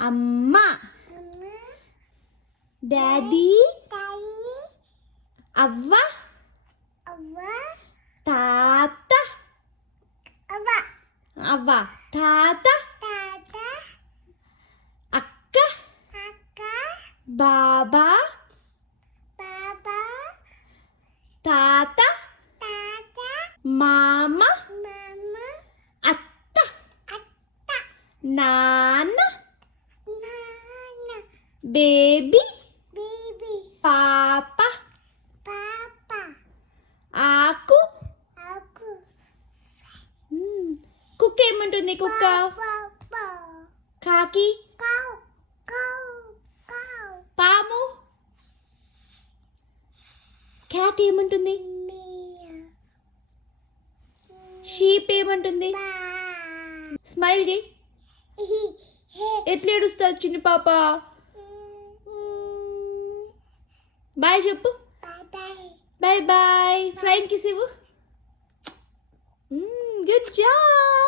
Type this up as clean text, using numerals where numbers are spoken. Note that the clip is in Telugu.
అమ్మ. డాడీ. అవ్వ. తాత. అవ్వ తాత. అక్క. బాబా. తాత. మామ. అత్త. నాన్న. బేబీ. పాప. ఆకు. కుక్క ఏమంటుంది? కుక్క. కాకి. పాము. క్యాట్ ఏమంటుంది? షీప్ ఏమంటుంది? స్మైల్ చేయి. ఎట్లా ఏడుస్తుంది చిన్న పాప? బాయ్ చెప్పు. Bye bye. ఫ్లైంగ్ కిస్ ఇవ్వు. Good job.